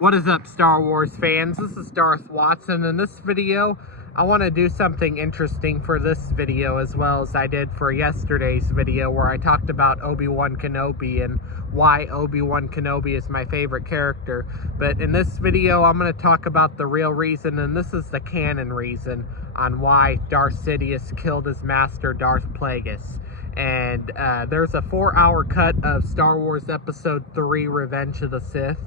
What is up, Star Wars fans? This is Darth Watson. In this video, I want to do something interesting for this video as well as I did for yesterday's video where I talked about Obi-Wan Kenobi and why Obi-Wan Kenobi is my favorite character. But in this video, I'm going to talk about the real reason, and this is the canon reason on why Darth Sidious killed his master, Darth Plagueis. And there's a 4-hour cut of Star Wars Episode 3, Revenge of the Sith.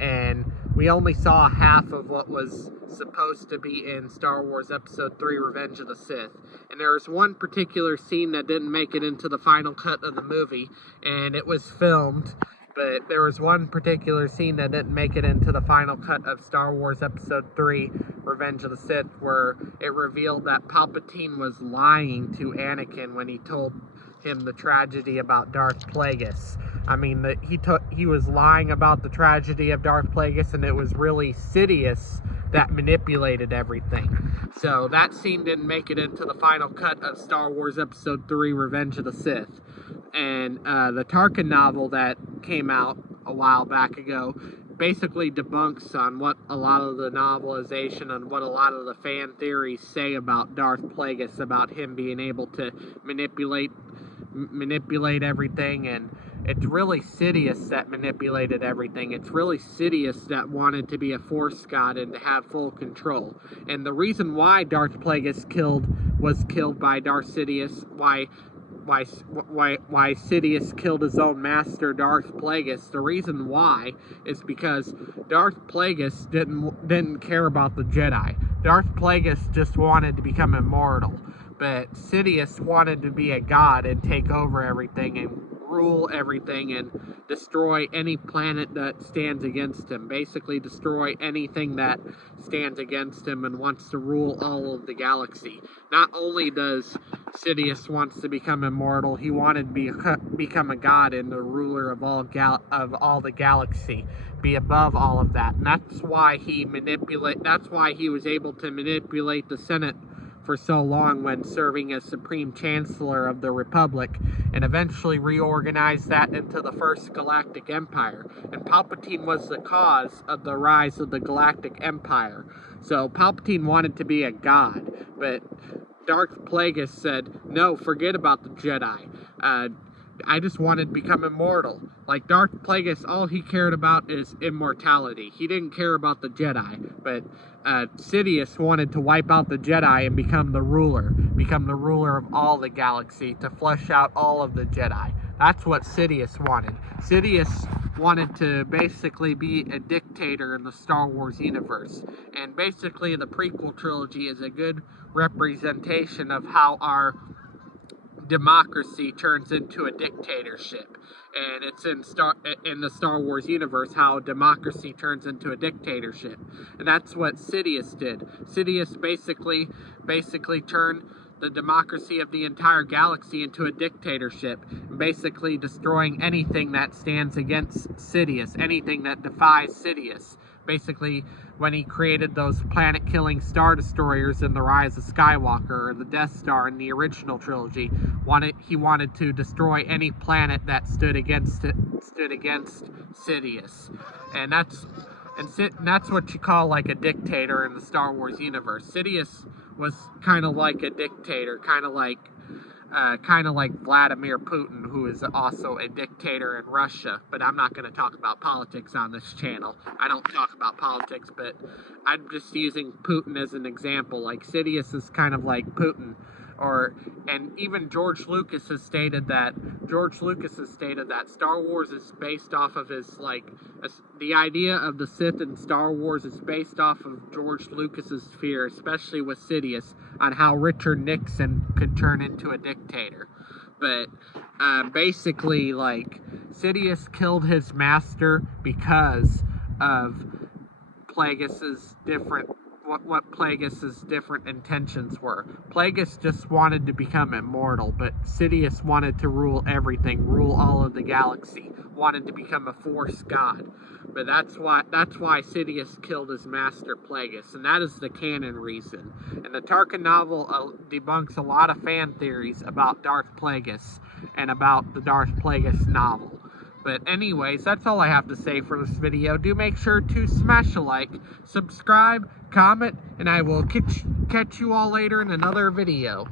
And we only saw half of what was supposed to be in Star Wars Episode 3, Revenge of the Sith. And there was one particular scene that didn't make it into the final cut of the movie, and it was filmed, but there was one particular scene that didn't make it into the final cut of Star Wars Episode 3, Revenge of the Sith, where it revealed that Palpatine was lying to Anakin when he told him the tragedy about Darth Plagueis. I mean, he was lying about the tragedy of Darth Plagueis, and it was really Sidious that manipulated everything. So that scene didn't make it into the final cut of Star Wars Episode 3, Revenge of the Sith. And the Tarkin novel that came out a while back ago basically debunks on what a lot of the novelization and what a lot of the fan theories say about Darth Plagueis, about him being able to manipulate everything, and it's really Sidious that manipulated everything. It's really Sidious that wanted to be a Force god and to have full control. And the reason why Darth Plagueis was killed by Darth Sidious, why Sidious killed his own master, Darth Plagueis, the reason why is because Darth Plagueis didn't care about the Jedi. Darth Plagueis just wanted to become immortal. But Sidious wanted to be a god and take over everything and rule everything and destroy any planet that stands against him. Basically destroy anything that stands against him and wants to rule all of the galaxy. Not only does Sidious wants to become immortal, he wanted to become a god and the ruler of all the galaxy, be above all of that. And that's why he was able to manipulate the Senate for so long when serving as Supreme Chancellor of the Republic, and eventually reorganized that into the First Galactic Empire. And Palpatine was the cause of the rise of the Galactic Empire. So Palpatine wanted to be a god, but Darth Plagueis said, no, forget about the Jedi. I just wanted to become immortal. Like Darth Plagueis, all he cared about is immortality. He didn't care about the Jedi, but Sidious wanted to wipe out the Jedi and become the ruler of all the galaxy, to flesh out all of the Jedi. That's what Sidious wanted. Sidious wanted to basically be a dictator in the Star Wars universe. And basically the prequel trilogy is a good representation of how our democracy turns into a dictatorship. And it's in the Star Wars universe how democracy turns into a dictatorship. And that's what Sidious did. Sidious basically turned the democracy of the entire galaxy into a dictatorship, basically destroying anything that stands against Sidious, anything that defies Sidious. Basically, when he created those planet-killing Star Destroyers in The Rise of Skywalker, or the Death Star in the original trilogy, he wanted to destroy any planet that stood against Sidious. And that's what you call like a dictator in the Star Wars universe. Sidious was kind of like a dictator, kind of like Vladimir Putin, who is also a dictator in Russia. But I'm not going to talk about politics on this channel. I don't talk about politics, but I'm just using Putin as an example. Like Sidious is kind of like Putin. And even George Lucas has stated that Star Wars is based off of the idea of the Sith in Star Wars is based off of George Lucas's fear, especially with Sidious, on how Richard Nixon could turn into a dictator. But basically, like, Sidious killed his master because of Plagueis's what Plagueis's different intentions were. Plagueis just wanted to become immortal, but Sidious wanted to rule everything, rule all of the galaxy, wanted to become a Force god. But that's why Sidious killed his master Plagueis, and that is the canon reason. And the Tarkin novel debunks a lot of fan theories about Darth Plagueis and about the Darth Plagueis novel. But anyways, that's all I have to say for this video. Do make sure to smash a like, subscribe, comment, and I will catch you all later in another video.